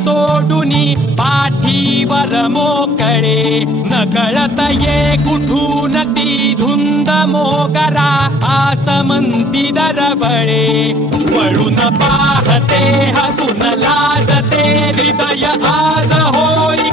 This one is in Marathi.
सोडुनी पाठीवर मोकळे, नकळत ये कुठून ती धुंद मोगरा आसमंती दरवळे. वळून पाहते हसून लाजते हृदय आज होई